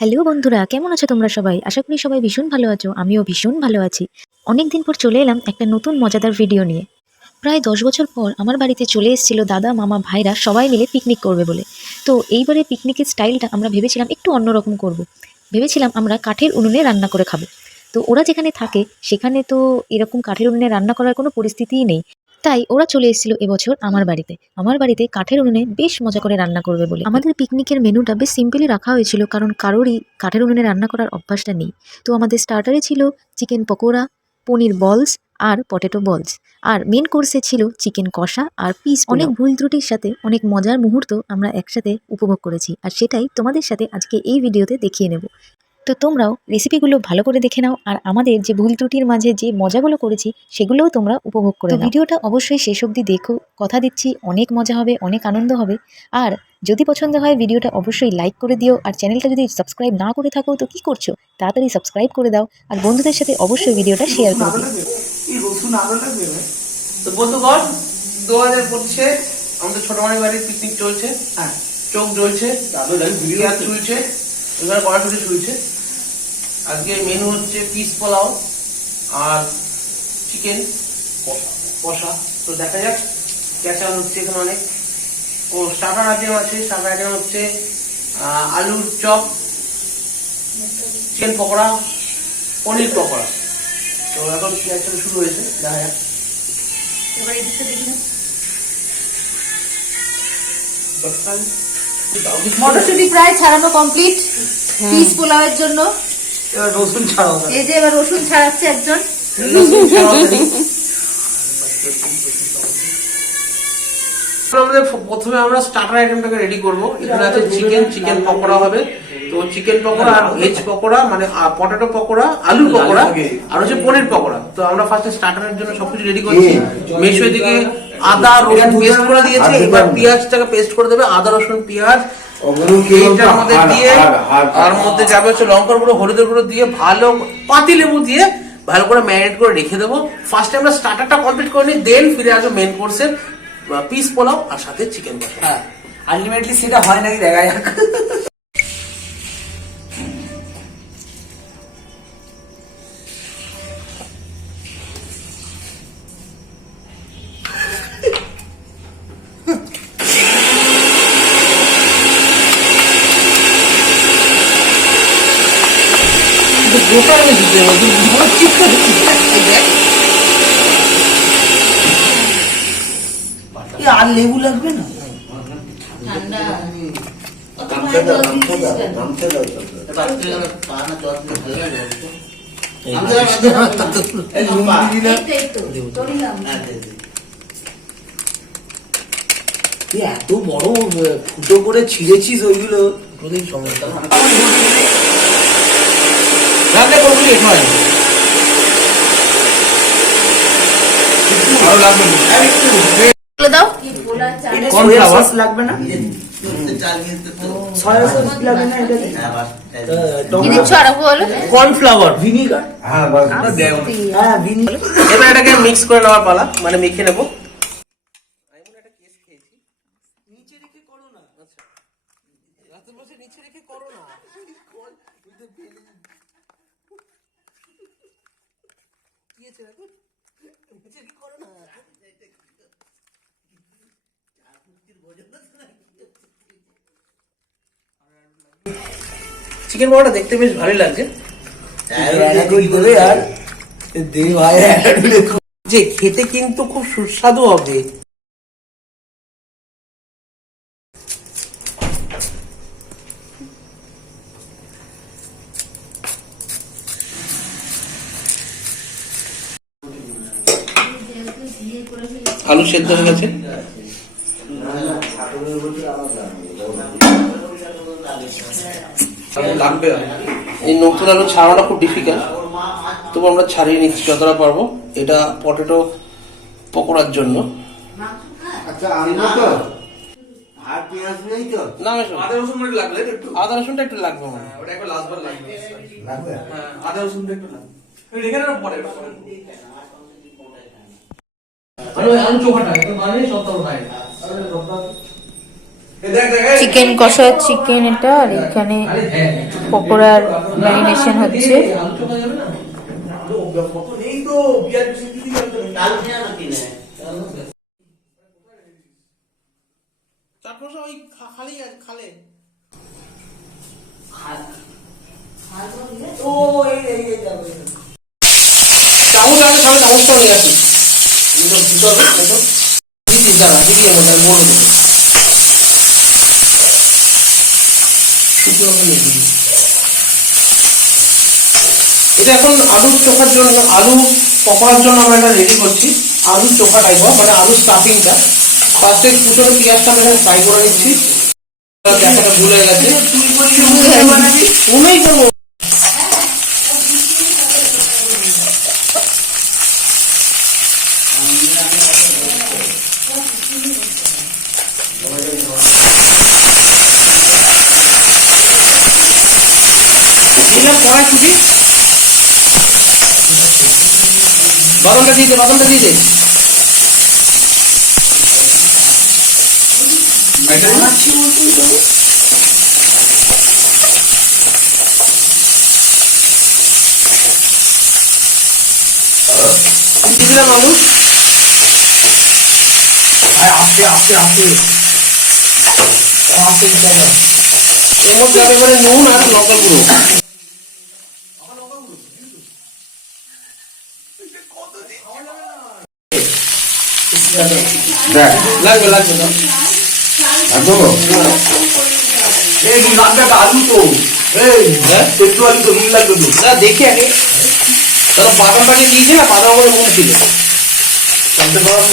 Hello বন্ধুরা, কেমন আছো তোমরা সবাই? আশা করি সবাই ভীষণ ভালো আছো। আমিও ভীষণ ভালো আছি। অনেকদিন পর চলে এলাম একটা নতুন মজাদার ভিডিও নিয়ে। প্রায় 10 বছর পর আমার বাড়িতে চলে এসেছিল দাদা, মামা, ভাইরা সবাই মিলে পিকনিক করবে বলে। তো এইবারে পিকনিকের স্টাইলটা আমরা ভেবেছিলাম একটু অন্যরকম করব। ভেবেছিলাম আমরা কাঠের উনুনে রান্না করে খাবো। তো ওরা যেখানে থাকে সেখানে তো এরকম কাঠের উনুনে রান্না করার কোনো পরিস্থিতিই নেই। তাই ওরা চলে এসেছিল এবছর আমার বাড়িতে। আমার বাড়িতে কাঠের উনুনে বেশ মজা করে রান্না করবে বলে। আমাদের পিকনিকের মেনুটা বেশ সিম্পলই রাখা হয়েছিল, কারণ কারোরই কাঠের উনুনে রান্না করার অভ্যাসটা নেই। তো আমাদের স্টার্টারে ছিল চিকেন পকোড়া, পনির বলস আর পটেটো বলস। আর মেন কোর্সে ছিল চিকেন কষা আর পিস। অনেক ভুল ত্রুটির সাথে অনেক মজার মুহূর্ত আমরা একসাথে উপভোগ করেছি, আর সেটাই তোমাদের সাথে আজকে এই ভিডিওতে দেখিয়ে নেব। তো তোমরাও রেসিপিগুলো ভালো করে দেখে নাও, আর আমাদের যে ভুল ত্রুটির মাঝে যে মজাগুলো করেছি সেগুলোও তোমরা উপভোগ করে নাও। ভিডিওটা অবশ্যই শেষ অবধি দেখো, কথা দিচ্ছি অনেক মজা হবে, অনেক আনন্দ হবে। আর যদি পছন্দ হয় ভিডিওটা অবশ্যই লাইক করে দিও, আর চ্যানেলটা যদি সাবস্ক্রাইব না করে থাকো তো কি করছো, তাড়াতাড়ি সাবস্ক্রাইব করে দাও, আর বন্ধুদের সাথে অবশ্যই ভিডিওটা শেয়ার করে দিও। তো বন্ধুগণ, 2025-এ আমাদের ছোট মানি বাড়ির পিকনিক চলছে। হ্যাঁ, চোখ জ্বলছে, পেঁয়াজ চুলছে, এবার কড়াশুটি চুলছে। আজকে মেনু হচ্ছে পিস পোলাও আর চিকেন কষা। তো দেখা যাক ক্যাচা হচ্ছে এখানে অনেক। ও স্টার্টার আইটেম আছে। স্টার্টার আইটেম হচ্ছে আলুর চপ, চিকেন পকোড়া, পনির পকোড়া। তো এখন ক্যাচা শুরু হয়েছে, দেখা যাক। মটরশুটি প্রায় ছাড়ানো কমপ্লিট পিস পোলাওয়ের জন্য। এবার রসুন ছাড়াও। এই যে এবার রসুন ছাড়াচ্ছে একজন। প্রথমে আমরা স্টার্টার আইটেমটাকে রেডি করব। এখানে আছে চিকেন পকোড়া হবে। তো চিকেন পকোড়া আর ভেজ পকোড়া, মানে পটেটো পকোড়া, আলুর পকোড়া আর হচ্ছে পনির পকোড়া। তো আমরা ফার্স্টে স্টার্টারের জন্য সবকিছু রেডি করছি। মেশো দিকে আদা রসুন পেস্ট করে দিয়েছে, এবার পেঁয়াজটাকে পেস্ট করে দেবে। আদা রসুন পেঁয়াজ এইটার মধ্যে দিয়ে, তার মধ্যে যাবে হচ্ছে লঙ্কার গুঁড়ো, হলুদের গুঁড়ো দিয়ে ভালো পাতি লেবু দিয়ে ভালো করে ম্যারিনেট করে রেখে দেবো। ফার্স্টে আমরা স্টার্টারটা কমপ্লিট করে নিই, দেন ফিরে আসবো মেন কোর্সের পিস পোলাও আর সাথে চিকেন কষা। হ্যাঁ, আলটিমেটলি সেটা হয় নাকি দেখা যাক। আর লেবু লাগবে না? এত বড় ফুটো করে ছিঁড়েছিস ওইগুলো কোনদিন সমস্যা রান্না করবি এখানে ভালো লাগবে না। বলে দাও। কর্নফ্লাওয়ার লাগবে না? সয়া সস লাগবে না? কি দিচ্ছ আর বলো? Cornflour, vinegar. হ্যাঁ বাস, হ্যাঁ ভিনিগার। এবার এটাকে মিক্স করে নেওয়ার পালা, মানে মেখে নেবো। চিকেন পকোড়া দেখতে বেশ ভালোই লাগছে, যে খেতে কিন্তু খুব সুস্বাদু হবে। আলু সেদ্ধ হয়ে গেছে। লাগবে এই নতুন আলু ছাড়ানো খুব ডিফিকাল্ট, তবু আমরা ছাড়িয়ে নিচ্ছি যতটা পারবো। এটা পটেটো পকোড়ার জন্য। না আদা রসুনটা একটু লাগবে, আদা রসুনটা একটু লাগবে। আলু চোখাটা একটু বানিয়ে সব তরকারি চিকেন কষা চিকেন এটা, আর এখানে পকোড়ার ম্যারিনেশন হচ্ছে। চামচ আছে, সবাই চামচটা নিয়ে আসি। দাঁড়া দিদি আমার বলে দেবো। এটা এখন আলু চোখার জন্য, আলু পকোড়ার জন্য আমরা এটা রেডি করছি। আলু চোখা টাইপ মানে আলু স্টাফিংটা। ফার্স্টে কুচনো পেঁয়াজটা আমরা ফ্রাই করে নিচ্ছি। দেখাটা ভুলে গেছে, তুমিই করবো। দিলাম কড়াইশুঁটি, বাদামটা দিয়ে দে, বাদামটা দিয়ে দে। দিয়ে দিলাম আলু। আস্তে আস্তে আস্তে আস্তে দিতে হবে। এর মধ্যে যাবে এবারে নুন আর লঙ্কা গুঁড়ো। লাগবে লাগবে না। এই লাগবে একটা আলু তো, এই একটু আলু তো নীল লাগবে তো। না দেখি আগে, তাহলে বাদামটাকে দিয়েছে না, বাদাম করে নুন ছিল। জানতে পারবো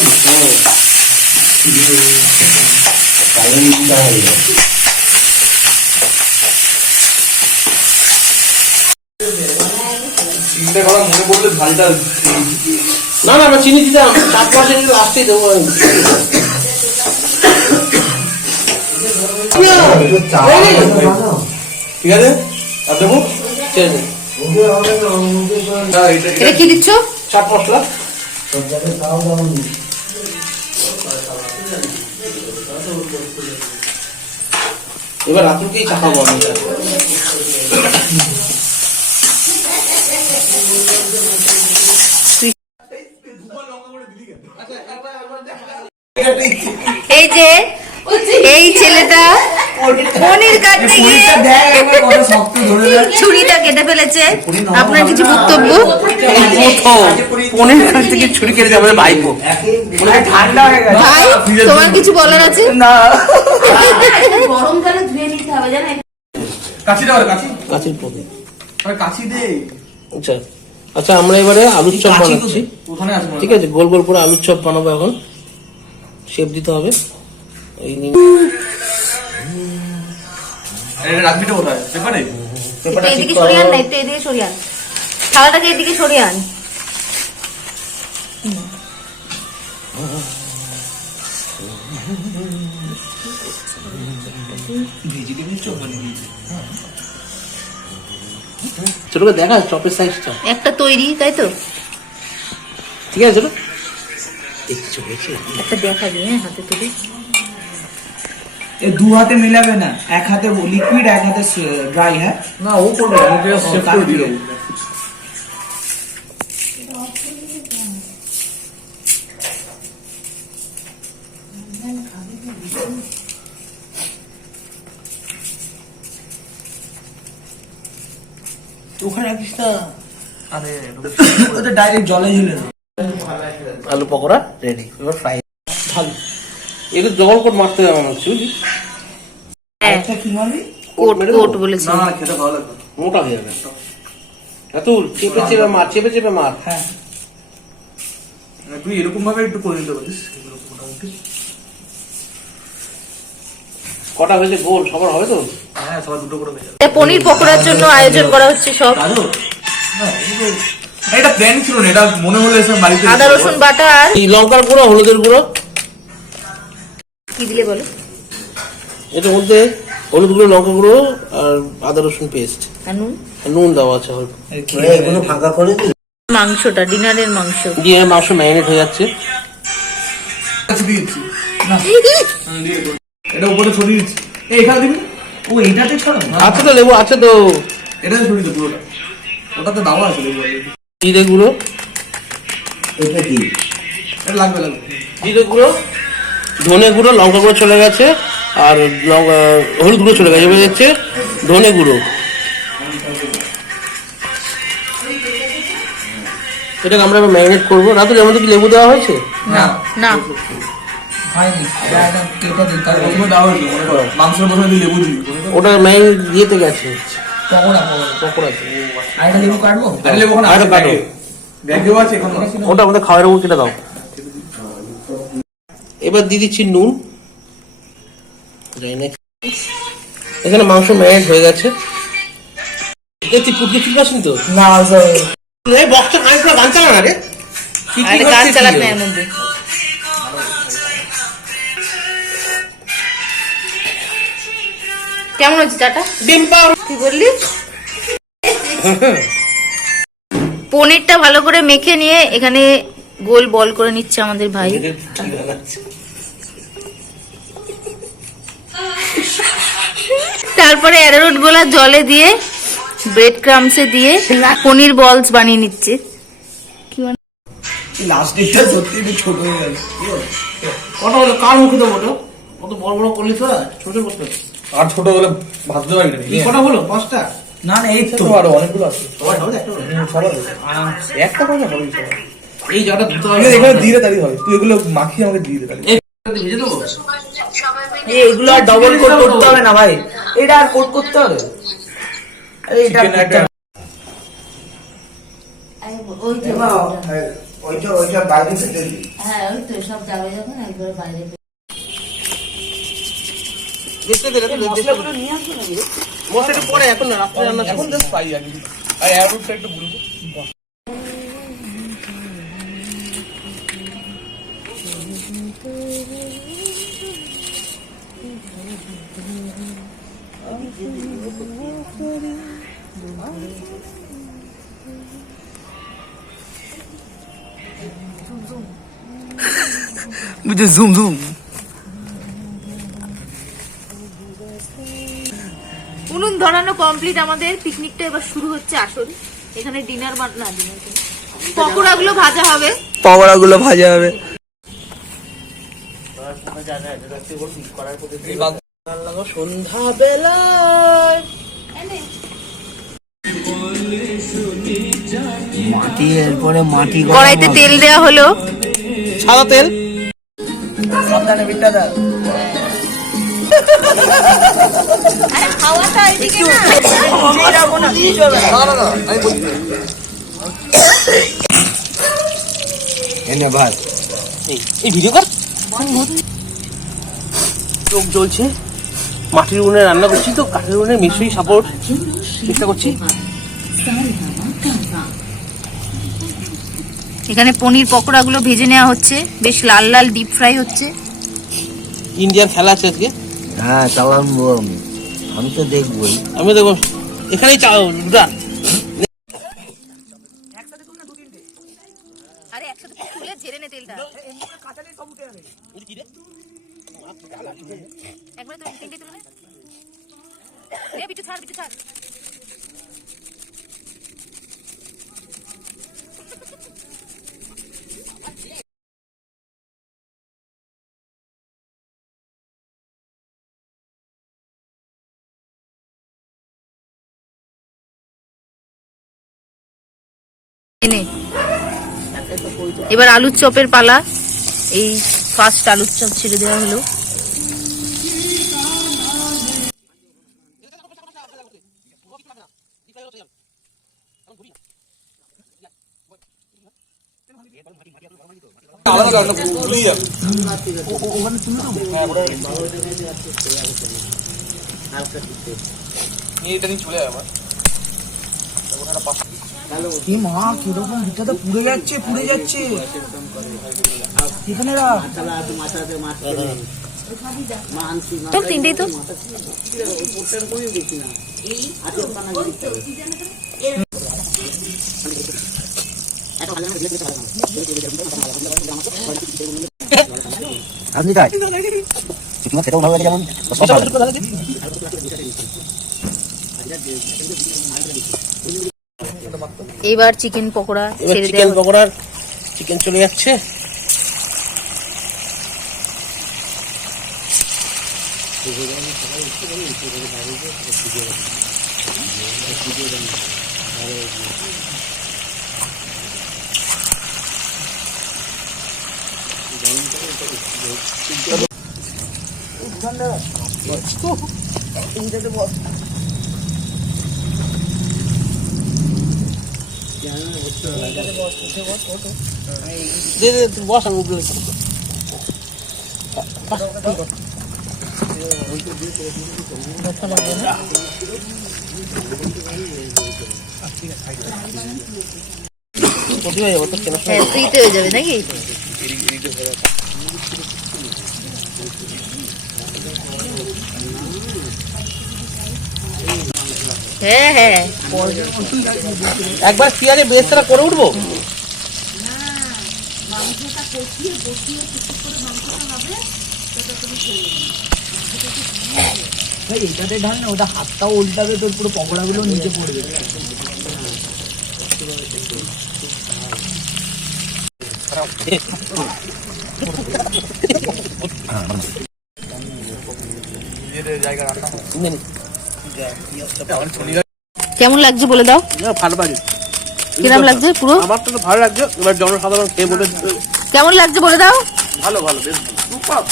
তাহলে নীলটা হয়ে যাবে। চিন্তা করা মনে করলে ঝালটা না না আমরা চিনি দিতাম, 4-5 লাস্টেই দেবো। ঠিক আছে আর দেবো। ঠিক আছে, এটা কি দিচ্ছ? চাট মশলা। এবার রাতুলকেই চাখাবো আমি। এই যে এই ছেলেটা পনির কাটতে গিয়ে ছুরিটা কেটে ফেলেছে। আপনার কিছু বক্তব্য? পনির কাছ থেকে ছুরি কেটে যাবে ভাইপো। ঠান্ডা হয়ে গেছে। ভাই তোমার কিছু বলার আছে? না গরম জলে ধুয়ে নিতে হবে জানেন। কাছি দাও কাছি, কাঁচির পদে। আরে কাছি দে। আচ্ছা আচ্ছা, আমরা এবারে আলুর চপ বানাচ্ছি। ওখানে আছে ঠিক আছে, গোল গোল করে আলুর চপ বানাবো। এখন শেপ দিতে হবে। এই নিন এটা রাখবিটা কোথায়? পেপারে? একটু এদিকে সরিয়ে আন না, একটু এদিকে সরিয়ে আন, থালাটাকে এদিকে সরিয়ে আন। ভেজিটেবল চপ বানিয়ে দিয়েছে। ছোট করে দেখা চপের সাইজটা। একটা তৈরি, তাই তো? ঠিক আছে ছোট, দেখছো দেখছো। একটা দেখা দিয়ে, হ্যাঁ, হাতে তুলি। এ দু হাতে মিলাবে না, এক হাতে লিকুইড এক হাতে ড্রাই। হ্যাঁ না ও করবে, ওকে সেভ করে দিয়ে দেবো। ওখানে রাখিস না। আরে ওটা ডাইরেক্ট জলে ঝুলে দাও। আলু পকোড়া রেডি। এবার ফ্রাই ভালো, এটা জল কোট মারতে হবে মনে হচ্ছে, বুঝলি? একটা কি মারবি? কোট কোট বলেছে। না খেতে ভালো লাগবে। মোটা হয়ে যাবে এত। চেপে চেপে মার, চেপে চেপে মার। হ্যাঁ তুই এরকম ভাবে একটু করে দিতে পারিস মোটামুটি। কটা হয়েছে গোল, সবার হবে তো? হ্যাঁ সবাই দুটো করে হয়ে যাবে। এটা পনির পকোড়ার জন্য আয়োজন করা হচ্ছে সব। কাজু না, এটা প্ল্যান ছিল না, এটা মনে হলো এসে বাড়িতে আদা রসুন বাটা আর এই লঙ্কার গুঁড়ো, হলুদের গুঁড়ো। কি দিলে বলো? এটার মধ্যে হলুদ গুঁড়ো, লঙ্কা গুঁড়ো আর আদা রসুন পেস্ট, আর নুন। নুন দেওয়া আছে অল্প। এগুলো ফাঁকা করে দিই। মাংসটা, ডিনারের মাংস দিয়ে মাংস ম্যারিনেট হয়ে যাচ্ছে। দিয়েছি না দিয়ে এটা উপরে ছড়িয়ে দিচ্ছি। এই এখানে দিবি। ও এইটাতে ছাড়ো আছে তো লেবু আছে তো। এটাতে ছড়িয়ে দে পুরোটা। ওটাতে দাওয়া আছে লেবু। জিরে গুঁড়ো, এটা কি? এটা লাগবে লাগবে। জিরে গুঁড়ো, ধনে গুঁড়ো, লঙ্কা গুঁড়ো চলে গেছে, আর হলুদ গুঁড়ো চলে গেছে। এবার হচ্ছে ধনে গুঁড়ো। এটাকে আমরা এবার ম্যারিনেট করবো। রাতুল এর মধ্যে কি লেবু দেওয়া হয়েছে? না না হয়নি, এটা একদম কেটে দিতে হবে। প্রথমে দাও হয়েছে মনে করো। মাংসের প্রথমে দিয়ে লেবু দিবি। ওটা ম্যারিনেট দিয়েতে গেছে পকোড়া পকোড়াতে। আর এটা লেবু কাটবো। আরে লেবু ওখানে আরে আছে, কাটো। ব্যাগেও আছে এখন। ওটা আমাদের খাওয়ার উপর কেটে দাও। এবার দিয়ে দিচ্ছি নুন। জানি না। এখানে মাংস ম্যারিনেট হয়ে গেছে। তুই পুটকি ঠিক আছিস তো? না এই বক্সটা কাজ করে গান চালা না রে। কি কি গান হচ্ছে চালাত কি? না এর মধ্যে। কেমন হচ্ছে চাটা? ডিম পাউরুটি। কি বললি? পনিরটা ভালো করে মেখে নিয়ে এখানে গোল বল করে নিচ্ছে আমাদের ভাই। তারপরে অ্যারারুট গোলা জলে দিয়ে ব্রেড ক্রামসে দিয়ে পনির বলস বানিয়ে নিচ্ছে। লাস্ট ডেটটা সত্যি একটু ছোট হয়ে গেল। কটা হলো কার মুখে দেবো ওটা? কত বড় বড় করলি তো, ছোট ছোট করতে হবে। আর ছোট হলে ভাজতে পারবি না। এই কটা হলো? 5টা। না না এই তো তো আরো অনেকগুলো আছে। সবাই হবে একটা করে? সবার একটা করে হবে সবার। এই জায়গাটা ধুতে হবে। এখানে দিয়ে দে তাহলে হবে। তুই এগুলো মাখিয়ে আমাকে দিয়ে দে তাহলে। এই ভেজে দেবো। এগুলো আর ডবল কোট করতে হবে না ভাই, এটা আর কোট করতে হবে। আরে এটা চিকেন একটা ওইটা বাইরে ফেলে দিই। হ্যাঁ ওই তো সব যাবে যখন একবার বাইরে। দেখতে দে রে, মশলাগুলো নিয়ে আসবো না রে। মশলাটা পরে, এখন না, রাত্রে রান্না এখন করবো। জাস্ট ফ্রাই আগে। আর অ্যারোটটা একটু বলবো। মুঝে জুম জুম। উনুন ধরানো কমপ্লিট আমাদের। পিকনিকটা এবার শুরু হচ্ছে আসল। এখানে ডিনার না ডিনার পকোড়াগুলো ভাজা হবে। পকোড়াগুলো ভাজা হবে। সন্ধ্যা বেলায় মাটি, এরপরে মাটি কড়াইতে তেল দেওয়া হলো। সাদা তেল। সাবধানে বিটটা দাও। খাওয়াটা এদিকে না। এনে ভাই এই ভিডিও কর। চোখ জ্বলছে। মাটির উনুনে রান্না করছি তো, কাঠের উনুনে মিশিয়ে সাপোর্ট চেষ্টা করছি। এখানে পনির পকোড়াগুলো ভেজে নেওয়া হচ্ছে, বেশ লাল লাল ডিপ ফ্রাই হচ্ছে। ইন্ডিয়ার খেলা আছে আজকে। হ্যাঁ চালাবো আমি তো দেখবই। আমি দেখো এখানেই চাউটা আরে একসাথে তুলে ঝেড়ে নে তেলটা। একবারে তো তিনটে তুলে নে। এ বিটু ছাড়, বিটু ছাড়। এবার আলুর চপের পালা। এই ফার্স্ট আলুর চপ ছেড়ে দেওয়া হলো। এটা নিয়ে চলে যাবে। কি মা কিরকম ভিতরটা পুড়ে যাচ্ছে, পুড়ে যাচ্ছে। এখানে রাখ। তো তিনটেই তো। আপনি তাই তোমার সেটাও ভালো লাগে যেমন সব ভালো লাগে। এবার চিকেন পকোড়া এবার ছেড়ে চিকেন দেওয়া পকোড়ার চিকেন চলে যাচ্ছে। দে দে তুই বস, আমি উপরে বসবো। কত হয়ে যাবে তোর কেনার সময়? হ্যাঁ ফ্রিতে হয়ে যাবে নাকি? হ্যাঁ হ্যাঁ একবার পেঁয়াজে বেরেস্তাটা করে উঠবো। ভাই এটাতে ঢাল না, ওটা হাতটাও উল্টাবে, তোর পুরো পকোড়াগুলো নিচে পড়বে। কেমন লাগছে বলে দাও, ভালো লাগে, কিরম লাগছে পুরো? আমার তো ভালো লাগছে। এবার জনসাধারণ খেয়ে বলে কেমন লাগছে বলে দাও। ভালো ভালো, বেশ ভালো।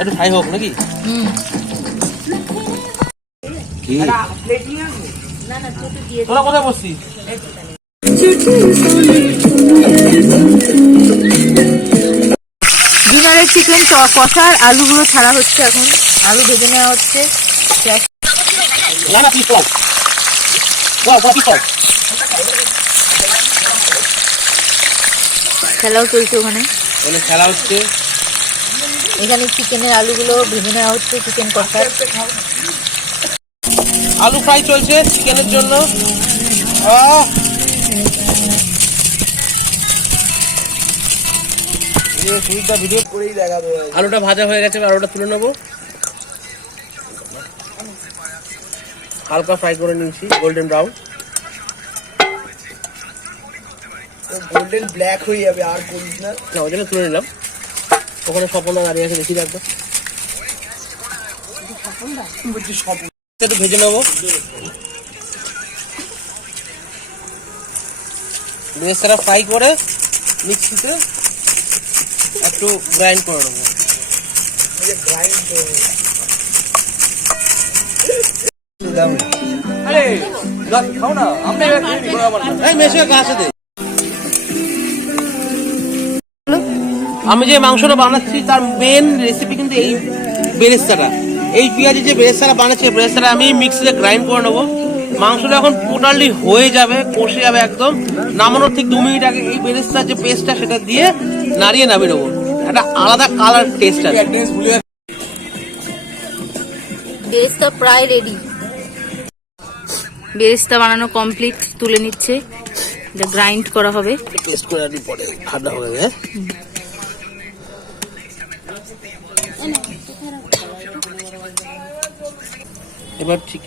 একটু ফ্রাই হোক নাকি? তোরা কোথায় বসছিস? ডিনারের চিকেন কষার আলুগুলো ছাড়া হচ্ছে, এখন আলু ভেজে নেওয়া হচ্ছে। না না, পিস পাও পিস পাও। খেলাও চলছে ওখানে, খেলা হচ্ছে। এখানে চিকেনের আলুগুলো ভেজে নেওয়া হচ্ছে চিকেন কষার। আলু ফ্রাই চলছে চিকেনের জন্য। ভিডিও করেই দেখাবো। আলুটা ভাজা হয়ে গেছে, আলুটা তুলে নেবো। হালকা ফ্রাই করে নিয়েছি, গোল্ডেন ব্রাউন। গোল্ডেন ব্ল্যাক হয়ে যাবে, আর করিস না। না, ওই জন্য তুলে নিলাম। ওখানে স্বপনদা দাঁড়িয়ে আছে, বেশি রাখবো। একটু ভেজে নেবো, বেরেস্তাটা ফ্রাই করে মিক্সিতে একটু গ্রাইন্ড করে নেবো। আমি যে মাংসটা বানাচ্ছি তার মেন রেসিপি কিন্তু এই বেরেস্তাটা। এই পেঁয়াজি যে বেরেস্তাটা বানাচ্ছি, বেরেস্তাটা আমি মিক্সিতে গ্রাইন্ড করে নেবো। মাংসটা এখন টোটালি হয়ে যাবে, কষে যাবে একদম। নামানোর ঠিক 2 মিনিট আগে এই বেরেস্তার যে পেস্টটা সেটা দিয়ে নাড়িয়ে নামিয়ে নেবো। একটা আলাদা কালার টেস্ট আছে। বেরেস্তা প্রায় রেডি, বেরেস্তা বানানো কমপ্লিট, তুলে নিচ্ছে। এটা গ্রাইন্ড করা হবে, পেস্ট করে আনি পরে ঠান্ডা হবে। হ্যাঁ, এবার ঠিক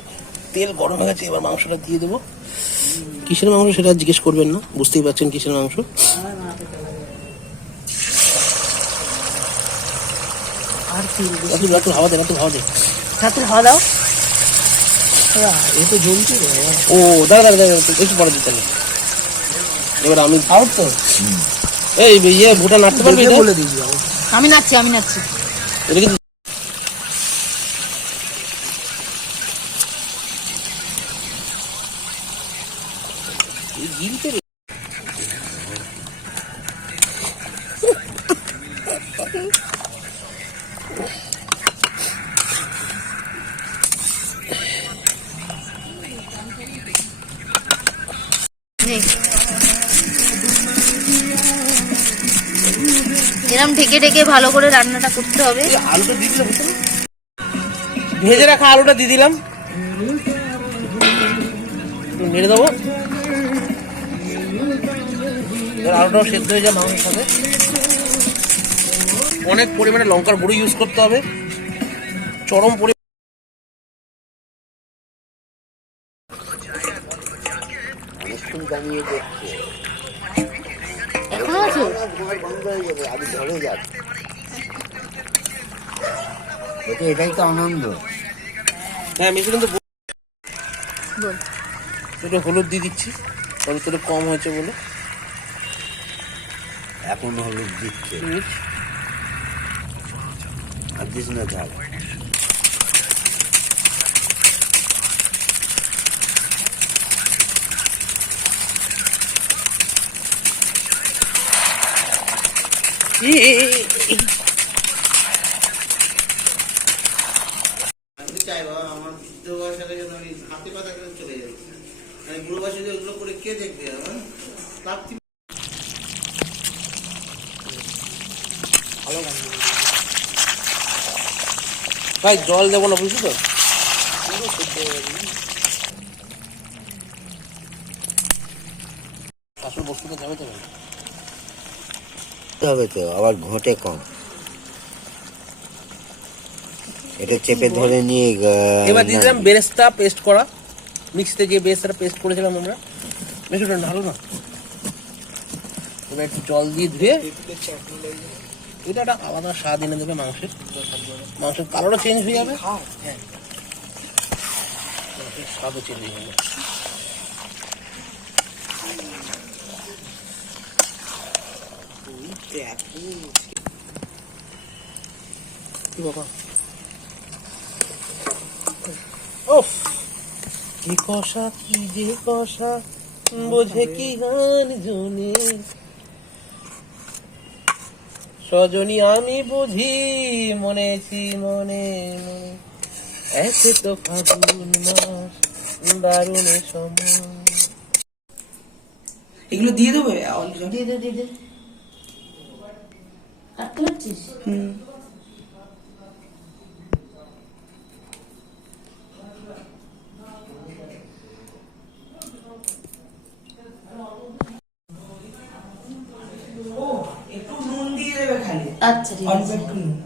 তেল গরম হয়ে গেছে, এবার মাংসটা দিয়ে দেবো। কিসের মাংস সেটা জিজ্ঞেস করবেন না, বুঝতেই পারছেন কিসের মাংস। আর কি একটু হাওয়া দেন, একটু হাওয়া দেন। ঠাকুর হাওয়া দাও। এ তো জ্বলছে। ও দাঁড়া দাঁড়া দাঁড়া, একটু পরে দিতে হবে। এবার আমি আউট তো এই ইয়ে ভুটা নাড়তে পারবি এটা? বলে দিয়েছি। আমি নাচছি, আমি নাচছি। এটা কি গিলতে রে? এরম ঢেকে ঢেকে ভালো করে রান্নাটা করতে হবে। আলুটা দিয়ে দিলাম, ভেজে রাখা আলুটা দিয়ে দিলাম। একটু নেড়ে দেবো, এবার আলুটাও সেদ্ধ হয়ে যায় মাংসের সাথে। অনেক পরিমাণে লঙ্কার গুঁড়ো ইউজ করতে হবে, চরম পরিমাণে। এখনো আছে? এটাই তো আনন্দ। হ্যাঁ মিষ্টি কিন্তু বল। একটু হলুদ দিয়ে দিচ্ছি, হলুদ একটু কম হয়েছে বলে। এখন হলুদ দিচ্ছে, আর দিস না ঝাল। আমি চাই বাবা আমার বৃদ্ধ বয়সে যেন আমি হাতে পাতা করে চলে যাই, মানে বুড়ো বয়সে যে ওগুলো করে কে দেখবে আমার প্রাপ্তি। ভাই জল দেবো না, বুঝলি তো? আসল বস্তুটা যাবে তো ভাই। হবে তো, আবার ঘটে কম। এটা চেপে ধরে নিয়ে এবার দিয়ে দিলাম বেরেস্তা পেস্ট করা, মিক্সিতে যে বেরেস্তাটা পেস্ট করেছিলাম আমরা, বেশ ওটা ভালো না। এবার একটু জল দিয়ে ধুয়ে, এটা একটা আলাদা স্বাদ এনে দেবে মাংসের, মাংসের কালারও চেঞ্জ হয়ে যাবে, হ্যাঁ মাংসের স্বাদও চেঞ্জ হয়ে যাবে। কি বাবা, ওফ কি কষা, কি যে কষা, বোঝে কি গান জনে সজনী আমি বুঝি, মনেছি মনে মনে, একে তো ফাগুন মাস দারুণ সময়। এগুলো দিয়ে দেবে দিয়ে দে দিয়ে দে। কাটতে পারছিস? একটু নুন দিয়ে দেবে খালি, আচ্ছা ঠিক অল্প আছে। একটু নুন।